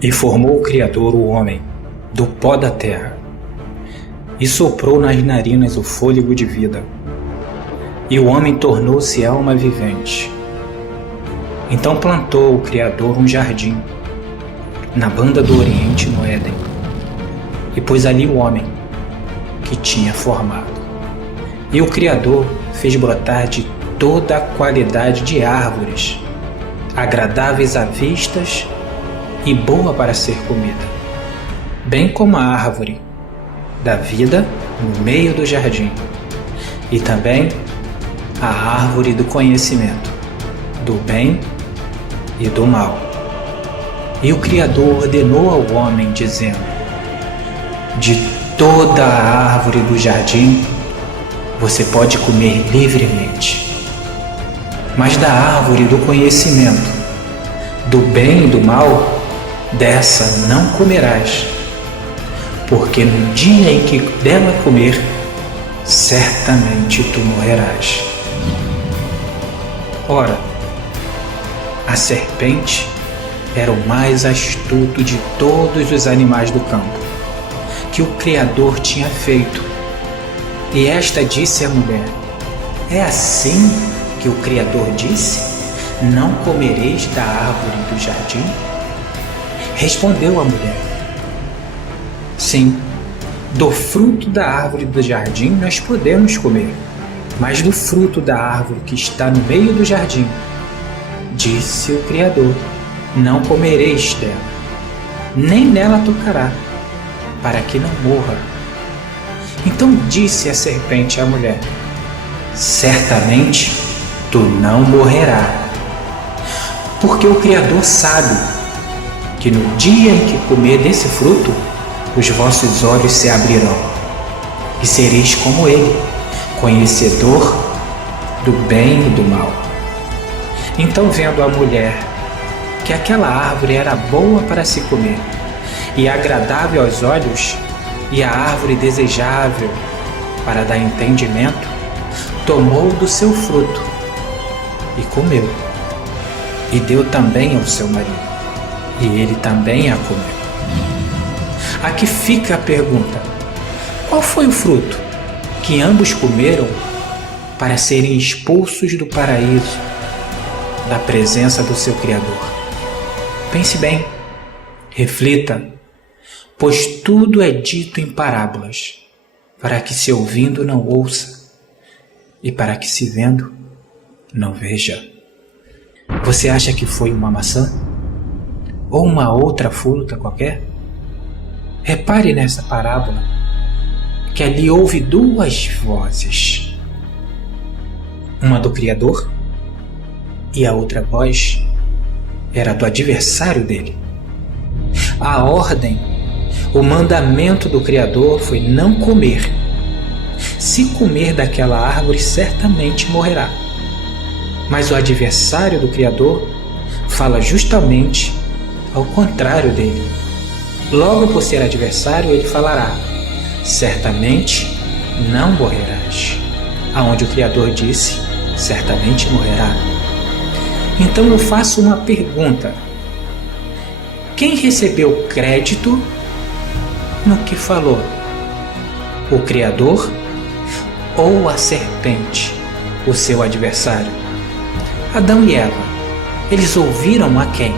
E formou o Criador o homem do pó da terra, e soprou nas narinas o fôlego de vida, e o homem tornou-se alma vivente. Então plantou o Criador um jardim, na banda do Oriente, no Éden, e pôs ali o homem que tinha formado. E o Criador fez brotar de toda a qualidade de árvores, agradáveis à vistas e boa para ser comida, bem como a árvore da vida no meio do jardim, e também a árvore do conhecimento, do bem e do mal. E o Criador ordenou ao homem, dizendo: de toda a árvore do jardim você pode comer livremente, mas da árvore do conhecimento, do bem e do mal, dessa não comerás, porque no dia em que dela comer, certamente tu morrerás. Ora, a serpente era o mais astuto de todos os animais do campo que o Criador tinha feito. E esta disse à mulher: é assim que o Criador disse: não comereis da árvore do jardim? Respondeu a mulher: sim, do fruto da árvore do jardim nós podemos comer, mas do fruto da árvore que está no meio do jardim, disse o Criador: não comereis dela, nem nela tocará, para que não morra. Então disse a serpente à mulher: certamente tu não morrerás, porque o Criador sabe que no dia em que comer desse fruto, os vossos olhos se abrirão, e sereis como ele, conhecedor do bem e do mal. Então, vendo a mulher que aquela árvore era boa para se comer, e agradável aos olhos, e a árvore desejável para dar entendimento, tomou do seu fruto e comeu, e deu também ao seu marido, e ele também a comeu. Aqui fica a pergunta: qual foi o fruto que ambos comeram para serem expulsos do paraíso, da presença do seu Criador? Pense bem, reflita, pois tudo é dito em parábolas, para que se ouvindo não ouça, e para que se vendo não veja. Você acha que foi uma maçã? Ou uma outra fruta qualquer? Repare nessa parábola que ali houve duas vozes, uma do Criador e a outra voz era do adversário dele. A ordem, o mandamento do Criador foi não comer. Se comer daquela árvore, certamente morrerá. Mas o adversário do Criador fala justamente ao contrário dele. Logo por ser adversário, ele falará: certamente não morrerás. Aonde o Criador disse: certamente morrerá. Então eu faço uma pergunta: quem recebeu crédito no que falou? O Criador ou a serpente, o seu adversário? Adão e Eva, eles ouviram a quem?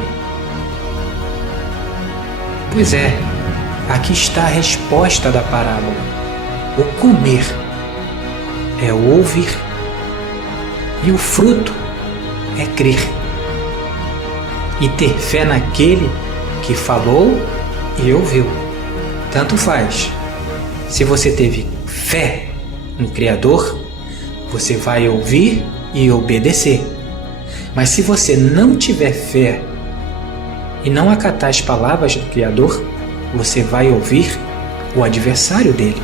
Pois é, aqui está a resposta da parábola. O comer é o ouvir, e o fruto é crer e ter fé naquele que falou e ouviu. Tanto faz. Se você teve fé no Criador, você vai ouvir e obedecer. Mas se você não tiver fé e não acatar as palavras do Criador, você vai ouvir o adversário dele.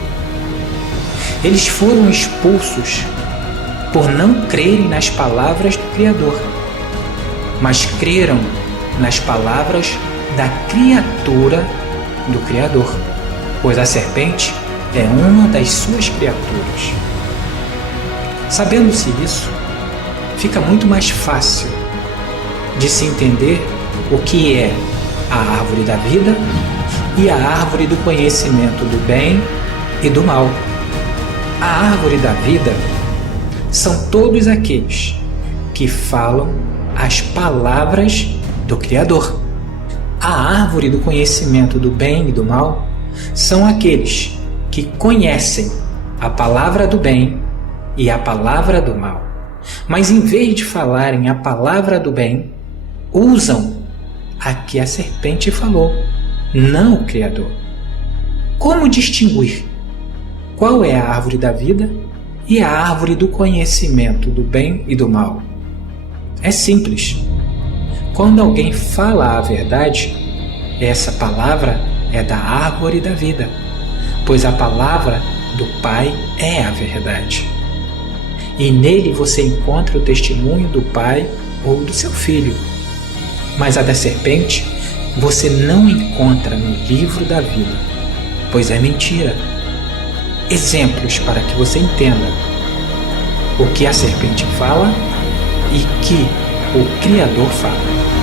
Eles foram expulsos por não crerem nas palavras do Criador, mas creram nas palavras da criatura do Criador, pois a serpente é uma das suas criaturas. Sabendo-se isso, fica muito mais fácil de se entender o que é a árvore da vida e a árvore do conhecimento do bem e do mal. A árvore da vida são todos aqueles que falam as palavras do Criador. A árvore do conhecimento do bem e do mal são aqueles que conhecem a palavra do bem e a palavra do mal, mas em vez de falarem a palavra do bem, usam a que a serpente falou, não o Criador. Como distinguir qual é a árvore da vida e a árvore do conhecimento do bem e do mal? É simples. Quando alguém fala a verdade, essa palavra é da árvore da vida, pois a palavra do Pai é a verdade. E nele você encontra o testemunho do Pai ou do seu Filho. Mas a da serpente você não encontra no livro da vida, pois é mentira. Exemplos para que você entenda o que a serpente fala e que o Criador fala.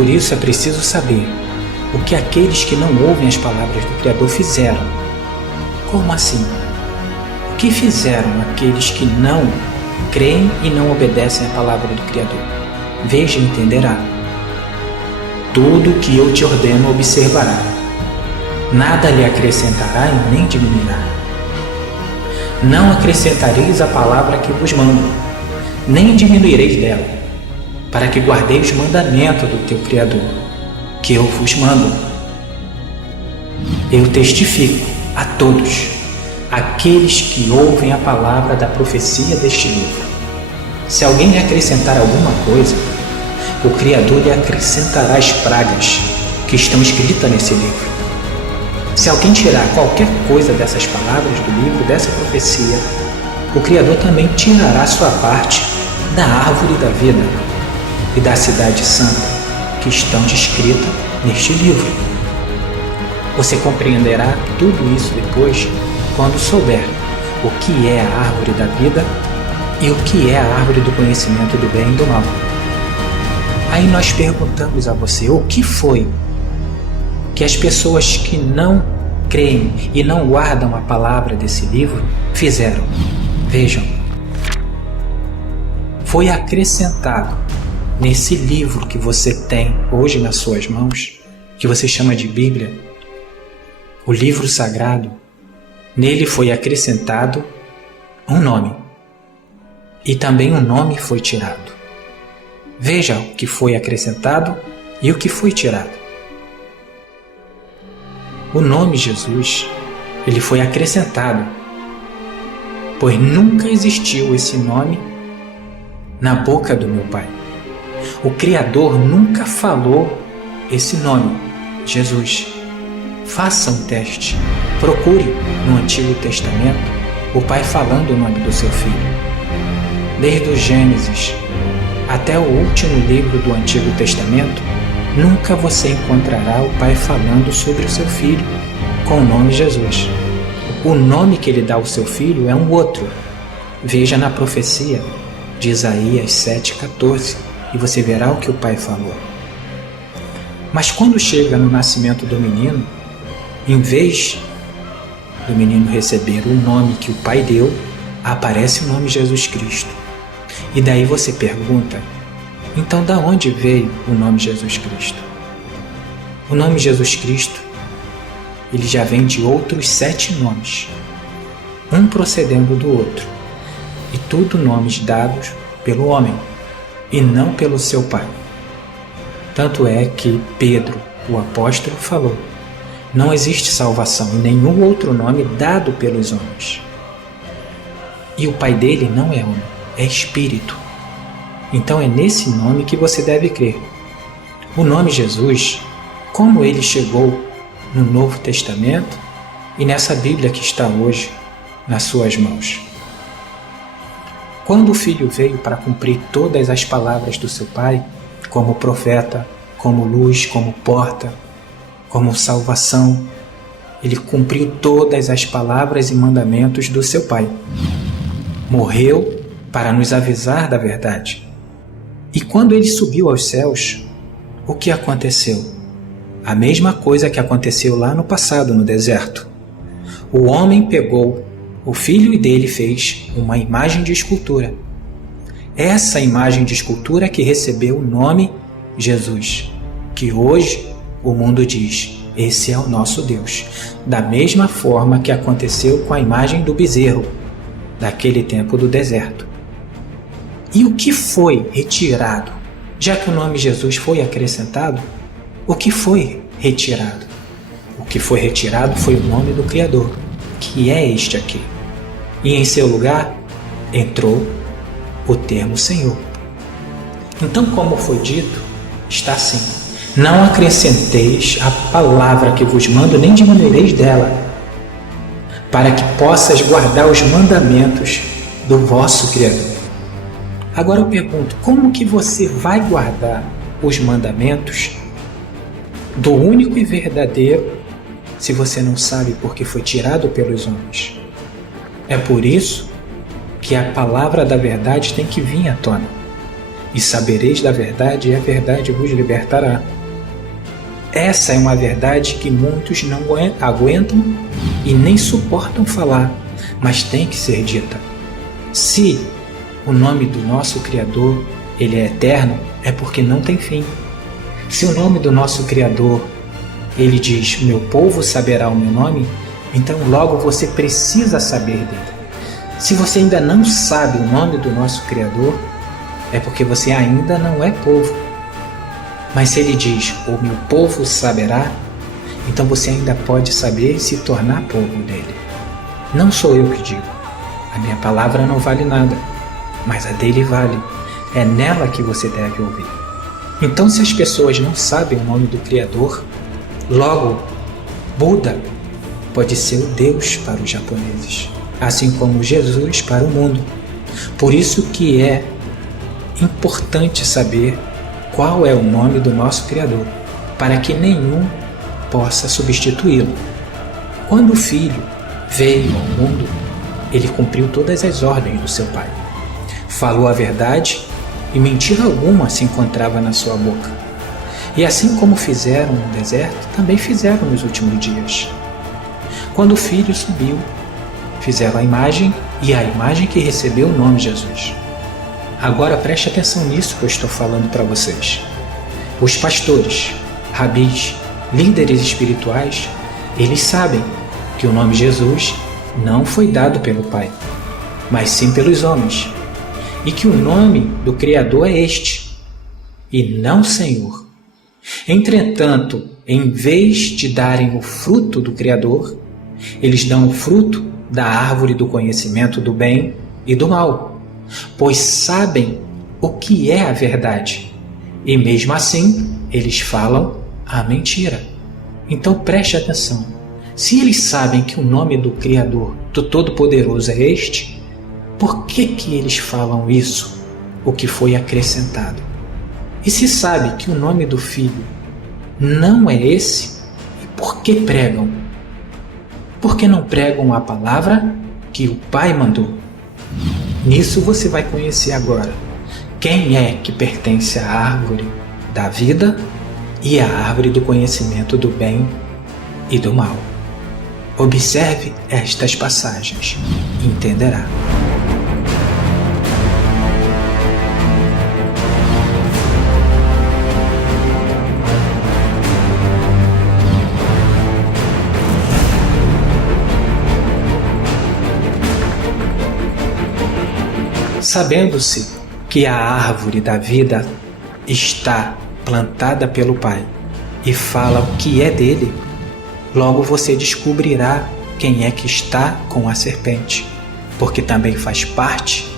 Por isso é preciso saber o que aqueles que não ouvem as palavras do Criador fizeram. Como assim? O que fizeram aqueles que não creem e não obedecem à palavra do Criador? Veja e entenderá. Tudo o que eu te ordeno observará. Nada lhe acrescentará e nem diminuirá. Não acrescentareis a palavra que vos mando, nem diminuireis dela, para que guardeis o mandamento do teu Criador, que eu vos mando. Eu testifico a todos aqueles que ouvem a palavra da profecia deste livro. Se alguém lhe acrescentar alguma coisa, o Criador lhe acrescentará as pragas que estão escritas nesse livro. Se alguém tirar qualquer coisa dessas palavras do livro, dessa profecia, o Criador também tirará sua parte da árvore da vida e da cidade santa que estão descritas neste livro. Você compreenderá tudo isso depois, quando souber o que é a árvore da vida e o que é a árvore do conhecimento do bem e do mal. Aí nós perguntamos a você, o que foi que as pessoas que não creem e não guardam a palavra desse livro fizeram? Vejam, foi acrescentado nesse livro que você tem hoje nas suas mãos, que você chama de Bíblia, o livro sagrado, nele foi acrescentado um nome. E também um nome foi tirado. Veja o que foi acrescentado e o que foi tirado. O nome Jesus, ele foi acrescentado, pois nunca existiu esse nome na boca do meu Pai. O Criador nunca falou esse nome, Jesus. Faça um teste. Procure no Antigo Testamento o Pai falando o nome do seu Filho. Desde o Gênesis até o último livro do Antigo Testamento, nunca você encontrará o Pai falando sobre o seu Filho com o nome Jesus. O nome que ele dá ao seu Filho é um outro. Veja na profecia de Isaías 7,14 e você verá o que o Pai falou. Mas quando chega no nascimento do menino, em vez do menino receber o nome que o Pai deu, aparece o nome Jesus Cristo. E daí você pergunta, então da onde veio o nome Jesus Cristo? O nome Jesus Cristo, ele já vem de outros 7 nomes, um procedendo do outro, e tudo nomes dados pelo homem, e não pelo seu Pai. Tanto é que Pedro, o apóstolo, falou, não existe salvação em nenhum outro nome dado pelos homens. E o Pai dele não é homem, é Espírito. Então é nesse nome que você deve crer. O nome Jesus, como ele chegou no Novo Testamento e nessa Bíblia que está hoje nas suas mãos. Quando o Filho veio para cumprir todas as palavras do seu Pai, como profeta, como luz, como porta, como salvação, ele cumpriu todas as palavras e mandamentos do seu Pai. Morreu para nos avisar da verdade. E quando ele subiu aos céus, o que aconteceu? A mesma coisa que aconteceu lá no passado, no deserto. O homem pegou o filho e dele fez uma imagem de escultura. Essa imagem de escultura que recebeu o nome Jesus, que hoje o mundo diz, esse é o nosso Deus. Da mesma forma que aconteceu com a imagem do bezerro, daquele tempo do deserto. E o que foi retirado? Já que o nome Jesus foi acrescentado, o que foi retirado? O que foi retirado foi o nome do Criador, que é este aqui. E em seu lugar entrou o termo Senhor. Então, como foi dito, está assim: não acrescenteis a palavra que vos mando, nem diminuireis dela, para que possas guardar os mandamentos do vosso Criador. Agora eu pergunto, como que você vai guardar os mandamentos do único e verdadeiro se você não sabe porque foi tirado pelos homens? É por isso que a palavra da verdade tem que vir à tona. E sabereis da verdade, e a verdade vos libertará. Essa é uma verdade que muitos não aguentam e nem suportam falar, mas tem que ser dita. Se o nome do nosso Criador ele é eterno, é porque não tem fim. Se o nome do nosso Criador ele diz, meu povo saberá o meu nome, então logo você precisa saber dele. Se você ainda não sabe o nome do nosso Criador, é porque você ainda não é povo. Mas se ele diz, o meu povo saberá, então você ainda pode saber e se tornar povo dele. Não sou eu que digo. A minha palavra não vale nada, mas a dele vale. É nela que você deve ouvir. Então, se as pessoas não sabem o nome do Criador, logo, Buda pode ser o Deus para os japoneses, assim como Jesus para o mundo. Por isso que é importante saber qual é o nome do nosso Criador, para que nenhum possa substituí-lo. Quando o Filho veio ao mundo, ele cumpriu todas as ordens do seu Pai. Falou a verdade e mentira alguma se encontrava na sua boca. E assim como fizeram no deserto, também fizeram nos últimos dias. Quando o Filho subiu, fizeram a imagem, e a imagem que recebeu o nome Jesus. Agora preste atenção nisso que eu estou falando para vocês. Os pastores, rabis, líderes espirituais, eles sabem que o nome Jesus não foi dado pelo Pai, mas sim pelos homens, e que o nome do Criador é este, e não Senhor. Entretanto, em vez de darem o fruto do Criador, eles dão o fruto da árvore do conhecimento do bem e do mal, pois sabem o que é a verdade, e mesmo assim eles falam a mentira. Então preste atenção. Se eles sabem que o nome do Criador, do Todo-Poderoso é este, por que eles falam isso, o que foi acrescentado? E se sabe que o nome do Filho não é esse, e por que pregam? Por que não pregam a palavra que o Pai mandou? Nisso você vai conhecer agora quem é que pertence à árvore da vida e à árvore do conhecimento do bem e do mal. Observe estas passagens e entenderá. Sabendo-se que a árvore da vida está plantada pelo Pai e fala o que é dele, logo você descobrirá quem é que está com a serpente, porque também faz parte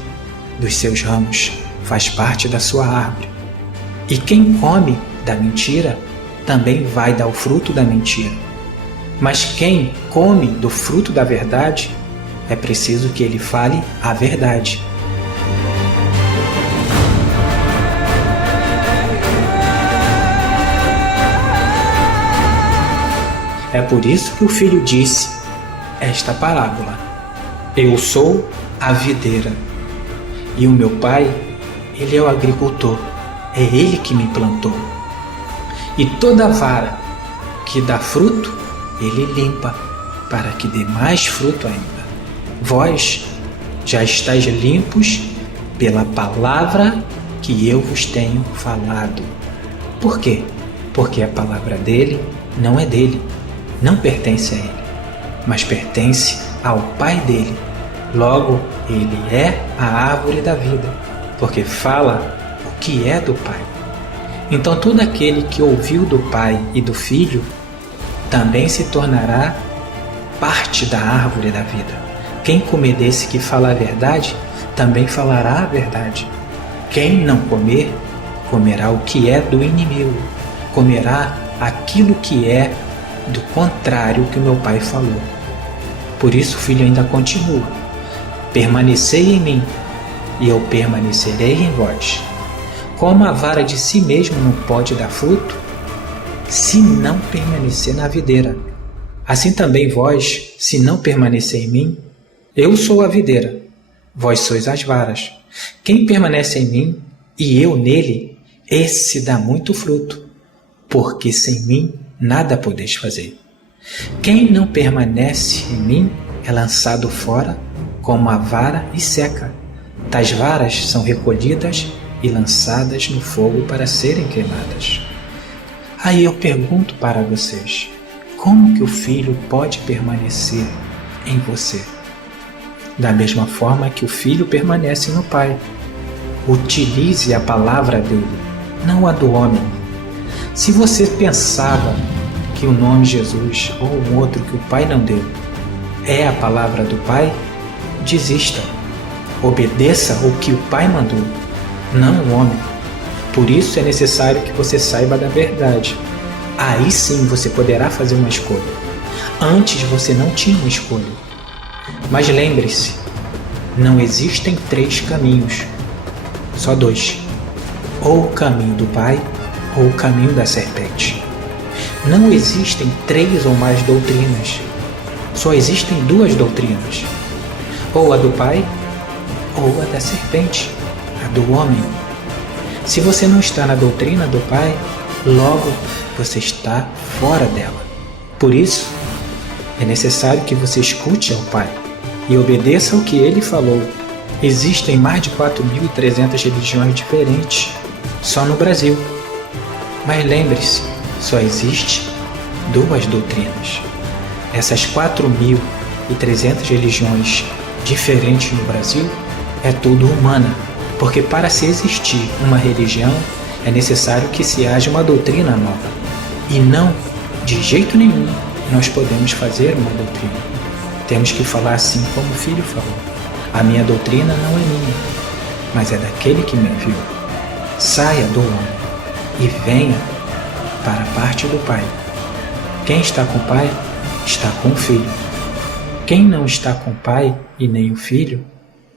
dos seus ramos, faz parte da sua árvore. E quem come da mentira também vai dar o fruto da mentira. Mas quem come do fruto da verdade, é preciso que ele fale a verdade. É por isso que o Filho disse esta parábola: Eu sou a videira, e o meu Pai, ele é o agricultor, é ele que me plantou. E toda vara que dá fruto, ele limpa, para que dê mais fruto ainda. Vós já estáis limpos pela palavra que eu vos tenho falado. Por quê? Porque a palavra dele não é dele, não pertence a ele, mas pertence ao Pai dele. Logo, ele é a árvore da vida, porque fala o que é do Pai. Então todo aquele que ouviu do Pai e do Filho também se tornará parte da árvore da vida. Quem comer desse que fala a verdade, também falará a verdade. Quem não comer, comerá o que é do inimigo, comerá aquilo que é do contrário que o meu Pai falou. Por isso o Filho ainda continua: permanecei em mim, e eu permanecerei em vós. Como a vara de si mesmo não pode dar fruto, se não permanecer na videira, assim também vós, se não permanecer em mim, eu sou a videira, vós sois as varas. Quem permanece em mim e eu nele, esse dá muito fruto, porque sem mim nada podeis fazer. Quem não permanece em mim é lançado fora como a vara e seca. Tais varas são recolhidas e lançadas no fogo para serem queimadas. Aí eu pergunto para vocês: como que o Filho pode permanecer em você? Da mesma forma que o Filho permanece no Pai. Utilize a palavra dele, não a do homem. Se você pensava que o nome Jesus ou um outro que o Pai não deu é a palavra do Pai, desista. Obedeça o que o Pai mandou, não o homem. Por isso é necessário que você saiba da verdade. Aí sim você poderá fazer uma escolha. Antes você não tinha uma escolha. Mas lembre-se, não existem 3 caminhos, só 2. Ou o caminho do Pai, ou o caminho da serpente. Não existem 3 ou mais doutrinas, só existem 2 doutrinas, ou a do Pai, ou a da serpente, a do homem. Se você não está na doutrina do Pai, logo você está fora dela. Por isso, é necessário que você escute ao Pai e obedeça ao que Ele falou. Existem mais de 4.300 religiões diferentes, só no Brasil. Mas lembre-se, só existe 2 doutrinas. Essas 4.300 religiões diferentes no Brasil é tudo humana, porque para se existir uma religião é necessário que se haja uma doutrina nova. E não, de jeito nenhum, nós podemos fazer uma doutrina. Temos que falar assim como o Filho falou. A minha doutrina não é minha, mas é daquele que me enviou. Saia do homem e venha para a parte do Pai. Quem está com o Pai, está com o Filho. Quem não está com o Pai e nem o Filho,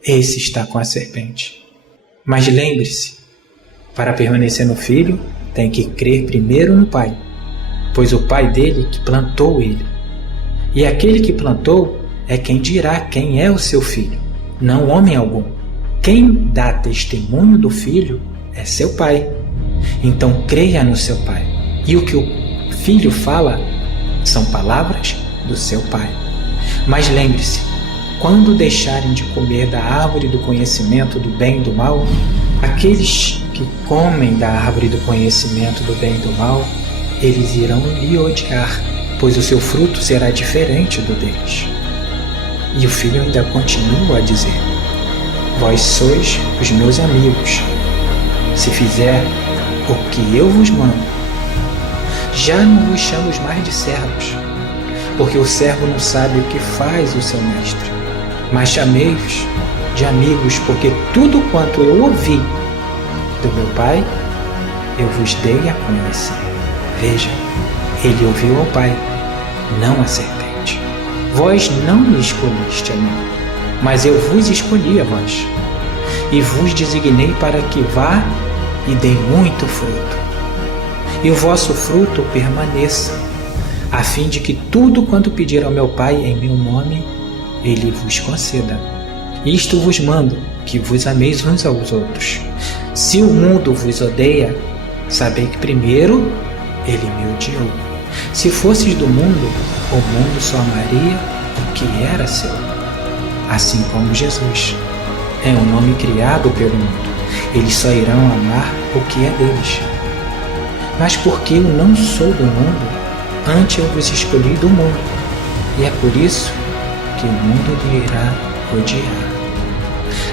esse está com a serpente. Mas lembre-se, para permanecer no Filho, tem que crer primeiro no Pai, pois o Pai dele que plantou ele. E aquele que plantou é quem dirá quem é o seu filho, não homem algum. Quem dá testemunho do Filho é seu Pai. Então creia no seu Pai. E o que o Filho fala são palavras do seu Pai. Mas lembre-se, quando deixarem de comer da árvore do conhecimento do bem e do mal, aqueles que comem da árvore do conhecimento do bem e do mal, eles irão lhe odiar, pois o seu fruto será diferente do deles. E o Filho ainda continua a dizer: vós sois os meus amigos, se fizer o que eu vos mando. Já não vos chamo mais de servos, porque o servo não sabe o que faz o seu mestre, mas chamei-vos de amigos, porque tudo quanto eu ouvi do meu Pai, eu vos dei a conhecer. Veja, ele ouviu ao Pai, não a serpente. Vós não me escolheste a mim, mas eu vos escolhi a vós, e vos designei para que vá e dê muito fruto, e o vosso fruto permaneça, a fim de que tudo quanto pedir ao meu Pai em meu nome, ele vos conceda. Isto vos mando, que vos ameis uns aos outros. Se o mundo vos odeia, sabei que primeiro ele me odiou. Se fosses do mundo, o mundo só amaria o que era seu. Assim como Jesus é um nome criado pelo mundo, eles só irão amar o que é deles. Mas porque eu não sou do mundo, antes eu vos escolhi do mundo, e é por isso que o mundo lhe irá odiar.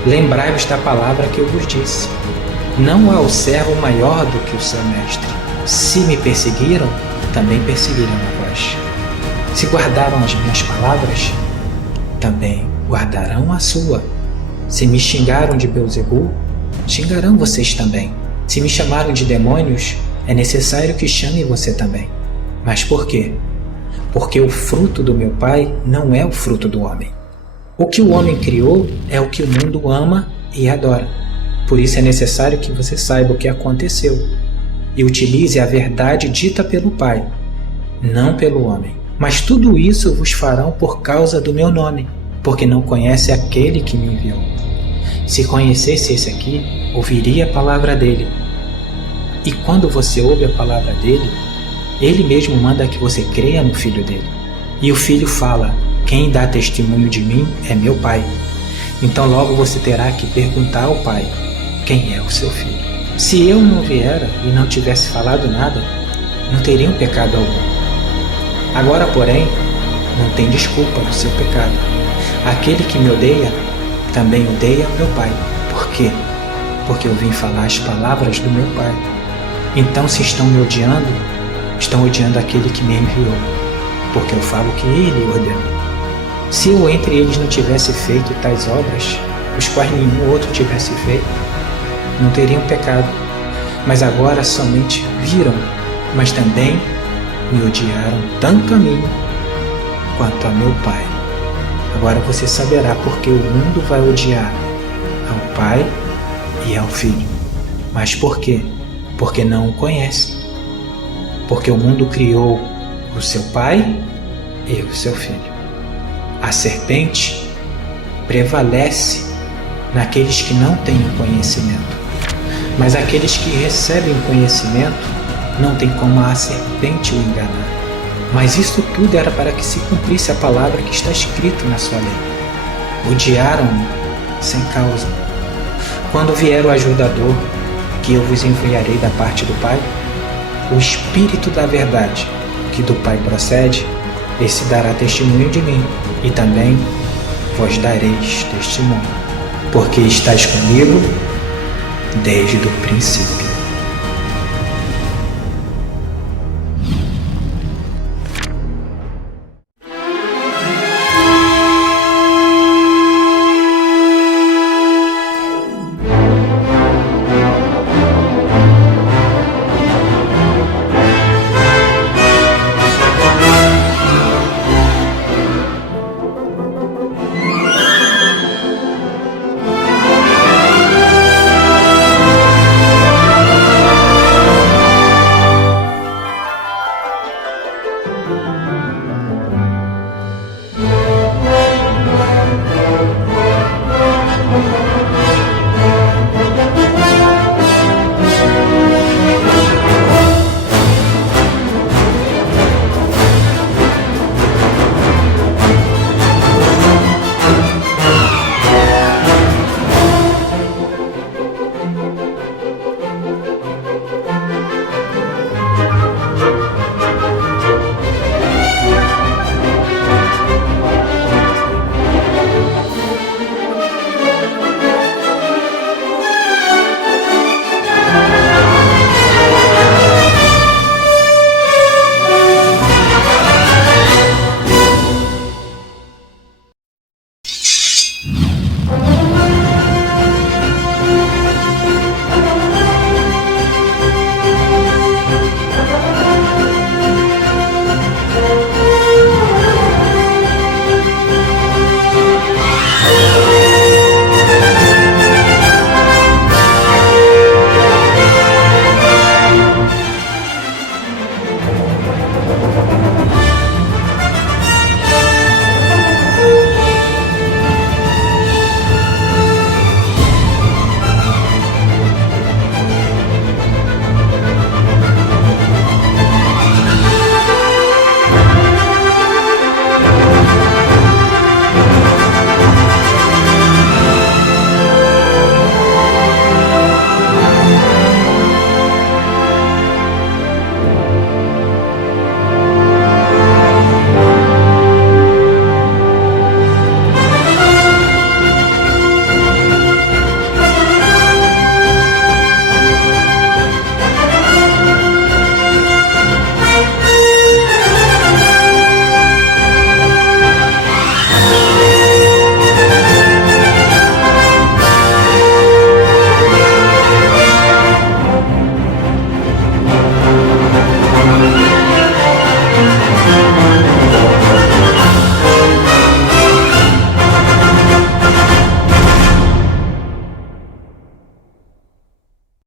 Lembrai-vos da palavra que eu vos disse: não há o servo maior do que o seu mestre. Se me perseguiram, também perseguirão a vós. Se guardaram as minhas palavras, também guardarão a sua. Se me xingaram de Beelzebul, xingarão vocês também. Se me chamaram de demônios, é necessário que chamem você também. Mas por quê? Porque o fruto do meu Pai não é o fruto do homem. O que o homem criou é o que o mundo ama e adora. Por isso é necessário que você saiba o que aconteceu e utilize a verdade dita pelo Pai, não pelo homem. Mas tudo isso vos farão por causa do meu nome, porque não conhece aquele que me enviou. Se conhecesse esse aqui, ouviria a palavra dele. E quando você ouve a palavra dele, ele mesmo manda que você creia no Filho dele. E o Filho fala: quem dá testemunho de mim é meu Pai. Então logo você terá que perguntar ao Pai: quem é o seu Filho? Se eu não viera e não tivesse falado nada, não teria um pecado algum. Agora, porém, não tem desculpa do seu pecado. Aquele que me odeia, também odeia meu Pai. Por quê? Porque eu vim falar as palavras do meu Pai. Então, se estão me odiando, estão odiando aquele que me enviou, porque eu falo que ele ordenou. Se eu entre eles não tivesse feito tais obras, os quais nenhum outro tivesse feito, não teriam pecado. Mas agora somente viram, mas também me odiaram tanto a mim quanto a meu Pai. Agora você saberá porque o mundo vai odiar ao Pai e ao Filho. Mas por quê? Porque não o conhece. Porque o mundo criou o seu Pai e o seu Filho. A serpente prevalece naqueles que não têm o conhecimento. Mas aqueles que recebem conhecimento não tem como a serpente o enganar. Mas isto tudo era para que se cumprisse a palavra que está escrita na sua lei. Odiaram-me sem causa. Quando vier o ajudador, que eu vos enviarei da parte do Pai, o Espírito da verdade, que do Pai procede, esse dará testemunho de mim, e também vós dareis testemunho, porque estáis comigo desde o princípio.